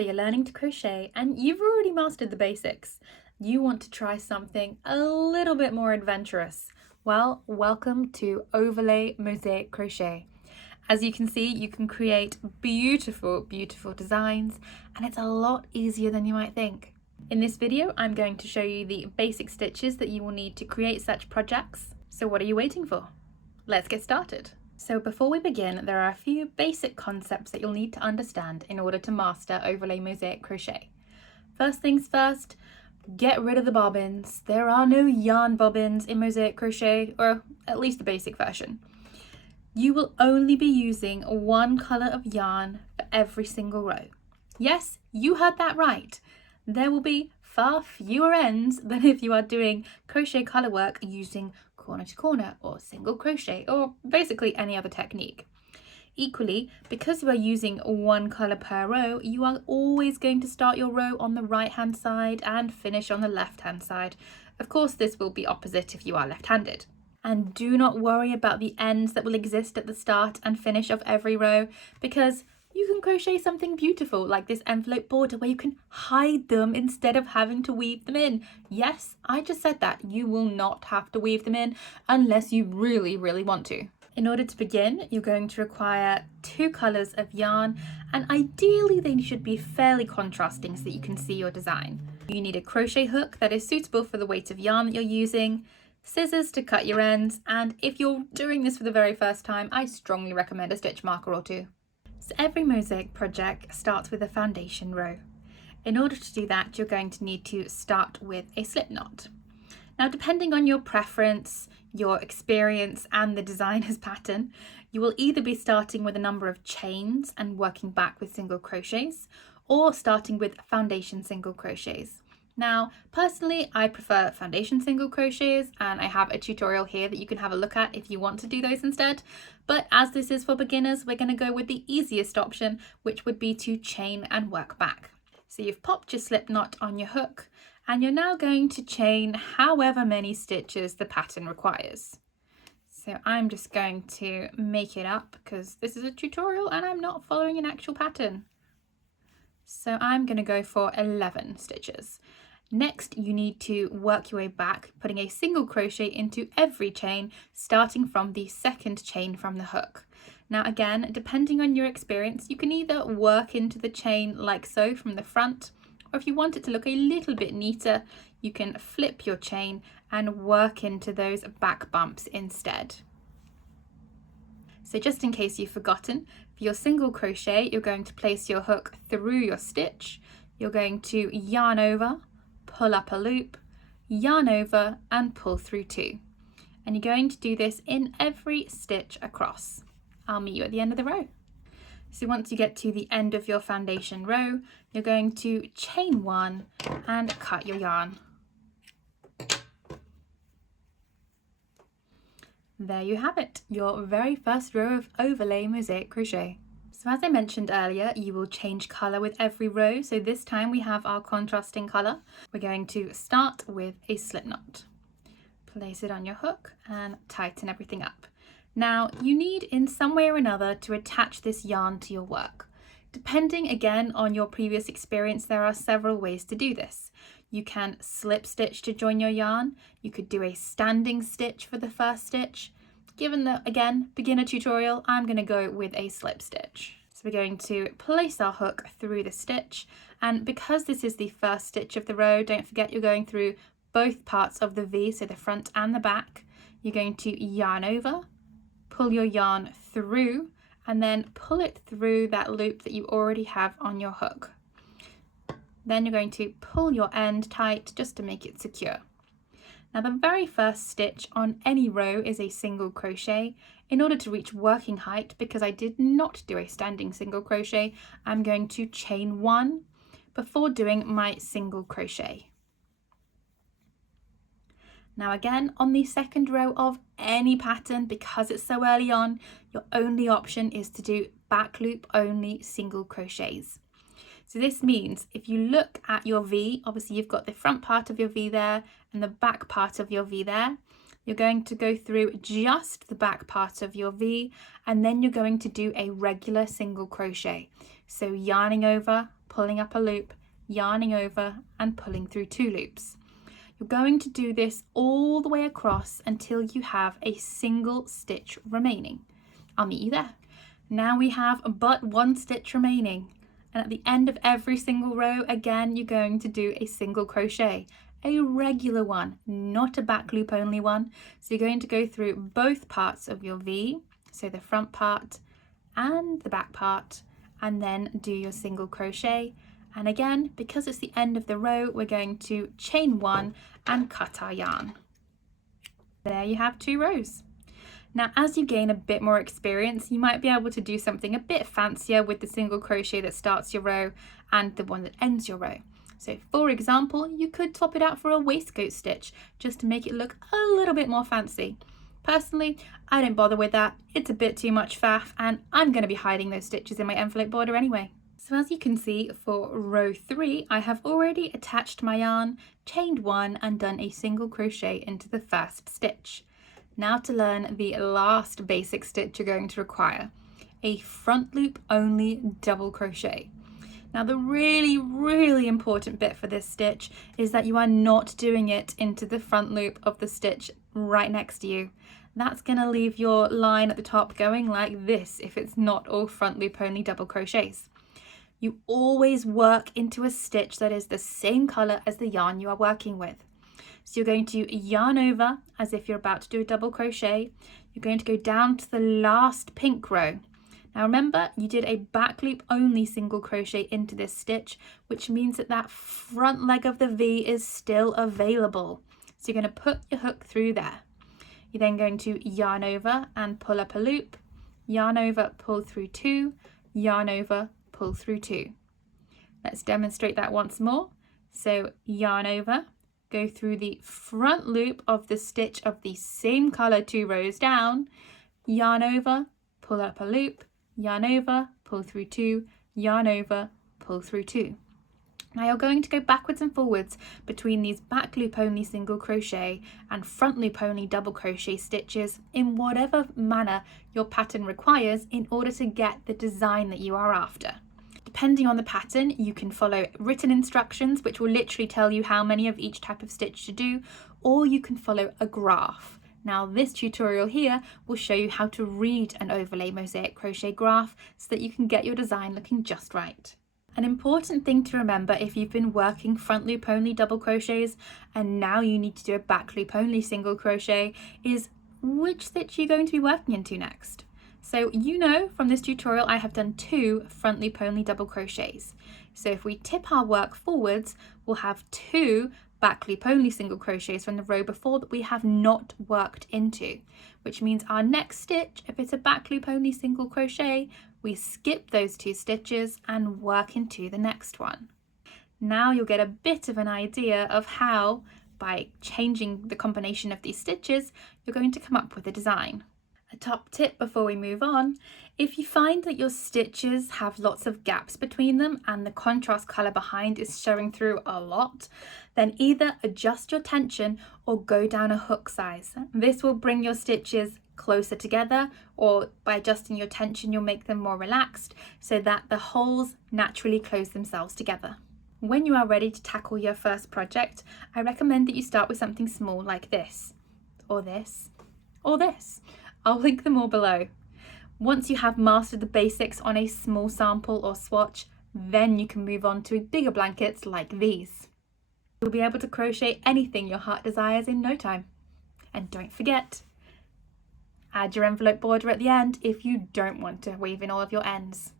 So you're learning to crochet and you've already mastered the basics. You want to try something a little bit more adventurous. Well, welcome to Overlay Mosaic Crochet. As you can see, you can create beautiful, beautiful designs, and it's a lot easier than you might think. In this video, I'm going to show you the basic stitches that you will need to create such projects. So what are you waiting for? Let's get started. So before we begin, there are a few basic concepts that you'll need to understand in order to master Overlay Mosaic Crochet. First things first, get rid of the bobbins. There are no yarn bobbins in Mosaic Crochet, or at least the basic version. You will only be using one colour of yarn for every single row. Yes, you heard that right. There will be far fewer ends than if you are doing crochet colour work using corner to corner or single crochet or basically any other technique. Equally, because you are using one colour per row, you are always going to start your row on the right hand side and finish on the left hand side. Of course, this will be opposite if you are left-handed. And do not worry about the ends that will exist at the start and finish of every row, because you can crochet something beautiful like this envelope border where you can hide them instead of having to weave them in. Yes, I just said that. You will not have to weave them in unless you really, really want to. In order to begin, you're going to require two colours of yarn, and ideally they should be fairly contrasting so that you can see your design. You need a crochet hook that is suitable for the weight of yarn that you're using, scissors to cut your ends, and if you're doing this for the very first time, I strongly recommend a stitch marker or two. So every mosaic project starts with a foundation row. In order to do that, you're going to need to start with a slip knot. Now, depending on your preference, your experience, and the designer's pattern, you will either be starting with a number of chains and working back with single crochets, or starting with foundation single crochets. Now, personally, I prefer foundation single crochets, and I have a tutorial here that you can have a look at if you want to do those instead. But as this is for beginners, we're going to go with the easiest option, which would be to chain and work back. So you've popped your slip knot on your hook, and you're now going to chain however many stitches the pattern requires. So I'm just going to make it up because this is a tutorial and I'm not following an actual pattern. So I'm going to go for 11 stitches. Next, you need to work your way back, putting a single crochet into every chain, starting from the second chain from the hook. Now again, depending on your experience, you can either work into the chain like so from the front, or if you want it to look a little bit neater, you can flip your chain and work into those back bumps instead. So just in case you've forgotten, for your single crochet, you're going to place your hook through your stitch, you're going to yarn over, pull up a loop, yarn over and pull through two. And you're going to do this in every stitch across. I'll meet you at the end of the row. So once you get to the end of your foundation row, you're going to chain one and cut your yarn. There you have it, your very first row of Overlay Mosaic Crochet. So as I mentioned earlier, you will change colour with every row. So this time we have our contrasting colour. We're going to start with a slip knot. Place it on your hook and tighten everything up. Now you need in some way or another to attach this yarn to your work. Depending again on your previous experience, there are several ways to do this. You can slip stitch to join your yarn. You could do a standing stitch for the first stitch. Given the, again, beginner tutorial, I'm going to go with a slip stitch. So we're going to place our hook through the stitch, and because this is the first stitch of the row, don't forget you're going through both parts of the V, so the front and the back. You're going to yarn over, pull your yarn through, and then pull it through that loop that you already have on your hook. Then you're going to pull your end tight just to make it secure. Now the very first stitch on any row is a single crochet. In order to reach working height, because I did not do a standing single crochet, I'm going to chain one before doing my single crochet. Now again, on the second row of any pattern, because it's so early on, your only option is to do back loop only single crochets. So this means if you look at your V, obviously you've got the front part of your V there and the back part of your V there. You're going to go through just the back part of your V, and then you're going to do a regular single crochet. So yarning over, pulling up a loop, yarning over and pulling through 2 loops. You're going to do this all the way across until you have a single stitch remaining. I'll meet you there. Now we have but 1 stitch remaining, and at the end of every single row, again, you're going to do a single crochet, a regular one, not a back loop only one. So you're going to go through both parts of your V, so the front part and the back part, and then do your single crochet. And again, because it's the end of the row, we're going to chain 1 and cut our yarn. There you have 2 rows. Now, as you gain a bit more experience, you might be able to do something a bit fancier with the single crochet that starts your row and the one that ends your row. So for example, you could swap it out for a waistcoat stitch just to make it look a little bit more fancy. Personally, I don't bother with that. It's a bit too much faff, and I'm going to be hiding those stitches in my envelope border anyway. So as you can see, for row 3, I have already attached my yarn, chained 1 and done a single crochet into the first stitch. Now to learn the last basic stitch you're going to require, a front loop only double crochet. Now the really important bit for this stitch is that you are not doing it into the front loop of the stitch right next to you. That's going to leave your line at the top going like this if it's not all front loop only double crochets. You always work into a stitch that is the same color as the yarn you are working with. So you're going to yarn over as if you're about to do a double crochet. You're going to go down to the last pink row. Now remember, you did a back loop only single crochet into this stitch, which means that that front leg of the V is still available. So you're going to put your hook through there. You're then going to yarn over and pull up a loop, yarn over, pull through 2, yarn over, pull through 2. Let's demonstrate that once more. So yarn over, go through the front loop of the stitch of the same color 2 rows down, yarn over, pull up a loop, yarn over, pull through 2, yarn over, pull through 2. Now you're going to go backwards and forwards between these back loop only single crochet and front loop only double crochet stitches in whatever manner your pattern requires in order to get the design that you are after. Depending on the pattern, you can follow written instructions which will literally tell you how many of each type of stitch to do, or you can follow a graph. Now this tutorial here will show you how to read an overlay mosaic crochet graph so that you can get your design looking just right. An important thing to remember if you've been working front loop only double crochets and now you need to do a back loop only single crochet is which stitch you're going to be working into next. So you know from this tutorial I have done 2 front loop only double crochets. So if we tip our work forwards, we'll have 2 back loop only single crochets from the row before that we have not worked into, which means our next stitch, if it's a back loop only single crochet, we skip those 2 stitches and work into the next one. Now you'll get a bit of an idea of how, by changing the combination of these stitches, you're going to come up with a design. A top tip before we move on, if you find that your stitches have lots of gaps between them and the contrast colour behind is showing through a lot, then either adjust your tension or go down a hook size. This will bring your stitches closer together, or by adjusting your tension you'll make them more relaxed so that the holes naturally close themselves together. When you are ready to tackle your first project, I recommend that you start with something small like this, or this, or this. I'll link them all below. Once you have mastered the basics on a small sample or swatch, then you can move on to bigger blankets like these. You'll be able to crochet anything your heart desires in no time. And don't forget, add your envelope border at the end if you don't want to weave in all of your ends.